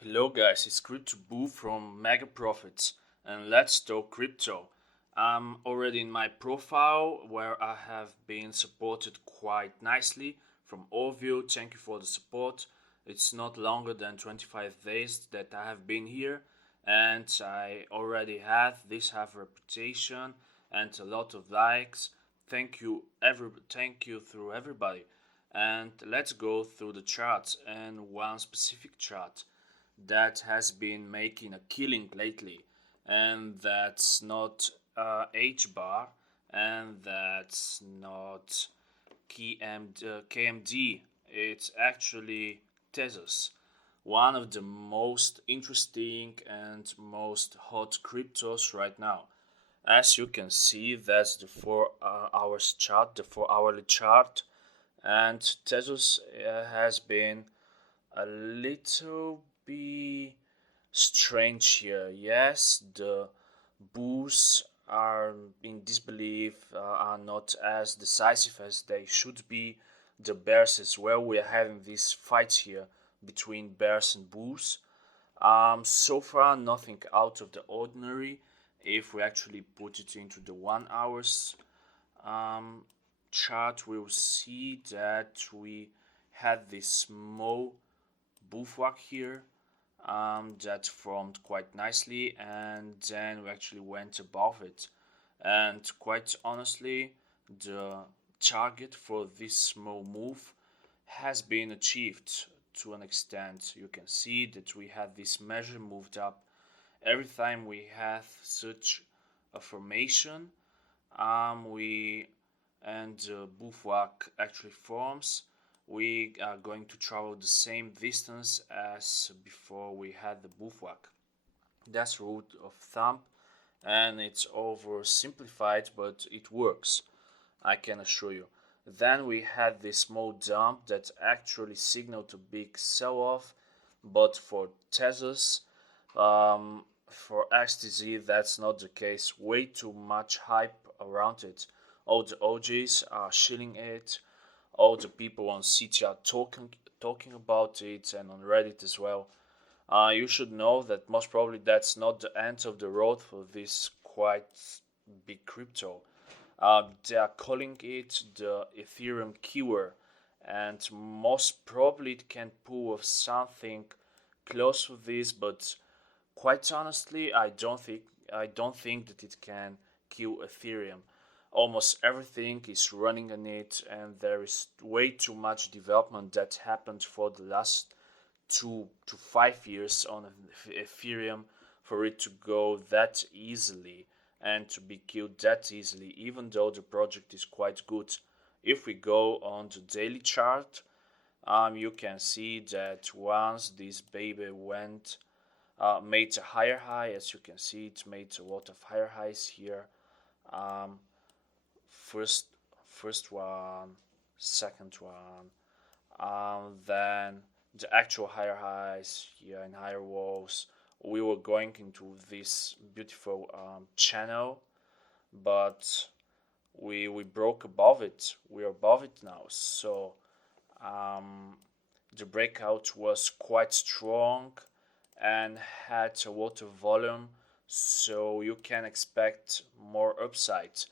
Hello guys, it's Crypto Boo from Mega Profits and let's talk crypto. I'm already in my profile where I have been supported quite nicely from all of you. Thank you for the support. It's not longer than 25 days that I have been here and I already have reputation and a lot of likes. Thank you through everybody. And let's go through the charts and one specific chart that has been making a killing lately, and that's not H bar, and that's not KMD. It's actually Tezos, one of the most interesting and most hot cryptos right now. As you can see, that's the 4 hours chart, the 4 hourly chart, and Tezos has been a little bit strange here. Yes, the bulls are in disbelief, are not as decisive as they should be. The bears as well. We are having this fight here between bears and bulls. So far, nothing out of the ordinary. If we actually put it into the 1 hours um, chart, we'll see that we had this small bullfrog here that formed quite nicely, and then we actually went above it. And quite honestly, the target for this small move has been achieved to an extent. You can see that we had this measure moved up every time we have such a formation. We and the bullfrog actually forms, we are going to travel the same distance as before we had the bullfrog. That's rule of thumb, and it's oversimplified, but it works, I can assure you. Then we had this small dump that actually signaled a big sell-off, but for Tezos, for XTZ, that's not the case. Way too much hype around it. All the OGs are shilling it. All the people on CT are talking about it, and on Reddit as well. You should know that most probably that's not the end of the road for this quite big crypto. They are calling it the Ethereum keyword, and most probably it can pull off something close to this, but quite honestly, I don't think that it can kill Ethereum. Almost everything is running on it, and there is way too much development that happened for the last 2 to 5 years on Ethereum for it to go that easily and to be killed that easily, even though the project is quite good. If we go on the daily chart, you can see that once this baby made a higher high, as you can see, it made a lot of higher highs here. Um, first, first one, second one, then the actual higher highs here and higher walls. We were going into this beautiful channel, but we broke above it. We're above it now. So um, the breakout was quite strong and had a lot of volume. So you can expect more upside.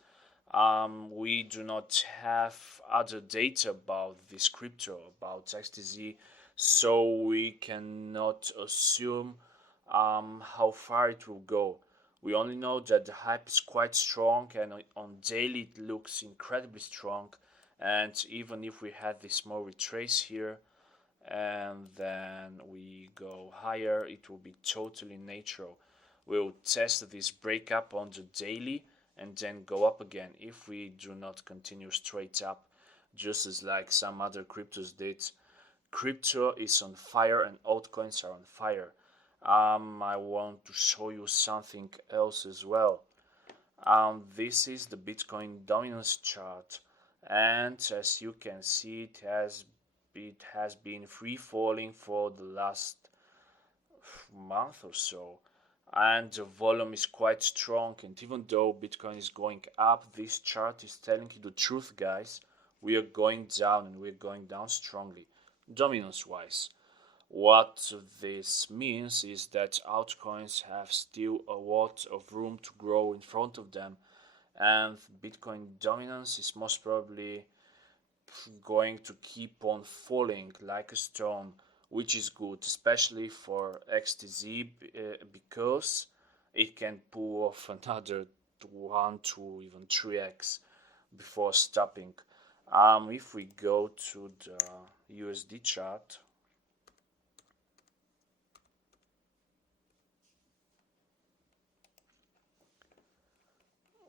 We do not have other data about this crypto, about XTZ, so we cannot assume how far it will go. We only know that the hype is quite strong, and on daily it looks incredibly strong. And even if we had this small retrace here, and then we go higher, it will be totally natural. We'll test this breakup on the daily and then go up again if we do not continue straight up, just as like some other cryptos did. Crypto is on fire and altcoins are on fire. I want to show you something else as well. This is the Bitcoin dominance chart, and as you can see, it has been free falling for the last month or so, and the volume is quite strong. And even though Bitcoin is going up, this chart is telling you the truth, guys. We are going down, and we're going down strongly, dominance wise. What this means is that altcoins have still a lot of room to grow in front of them, and Bitcoin dominance is most probably going to keep on falling like a stone, which is good, especially for XTZ because it can pull off another 1 to even 3x before stopping. If we go to the USD chart,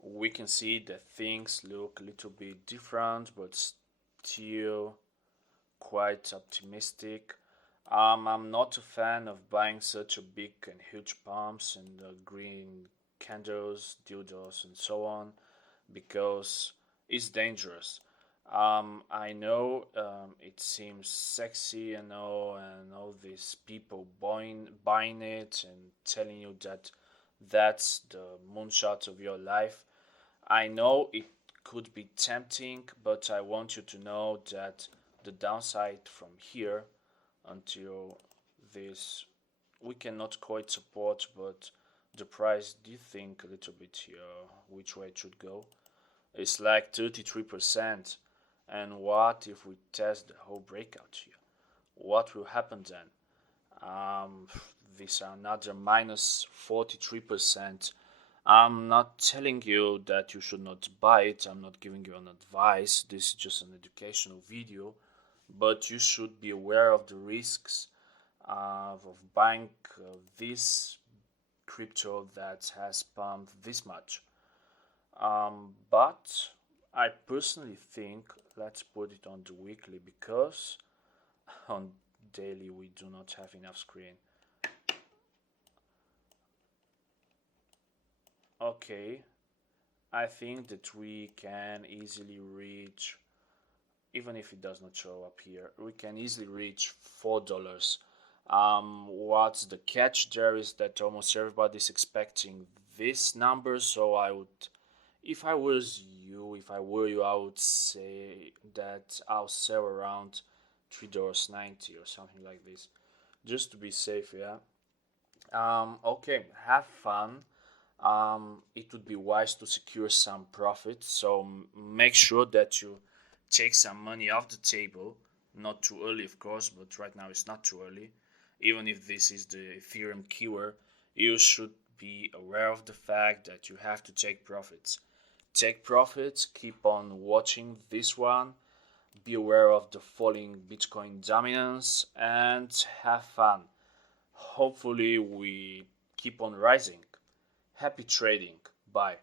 we can see that things look a little bit different, but still quite optimistic. I'm not a fan of buying such a big and huge pumps and green candles, dildos, and so on because it's dangerous. I know it seems sexy and all these people buying it and telling you that that's the moonshot of your life. I know it could be tempting, but I want you to know that the downside from here until this, we cannot quite support, but the price did think a little bit here which way it should go. It's like 33%. And what if we test the whole breakout here? What will happen then? Um, these are another minus 43%. I'm not telling you that you should not buy it. I'm not giving you an advice. This is just an educational video. But you should be aware of the risks of buying this crypto that has pumped this much. But I personally think let's put it on the weekly because on daily we do not have enough screen. Okay, I think that we can easily reach, even if it does not show up here, we can easily reach $4. What's the catch there is that almost everybody's expecting this number, so I would, if I was you, if I were you, I would say that I'll sell around $3.90 or something like this, just to be safe, yeah. Okay, have fun. It would be wise to secure some profit, so make sure that you take some money off the table. Not too early, of course, but right now it's not too early. Even if this is the Ethereum keyword, you should be aware of the fact that you have to take profits. Take profits, keep on watching this one, be aware of the falling Bitcoin dominance, and have fun. Hopefully, we keep on rising. Happy trading. Bye.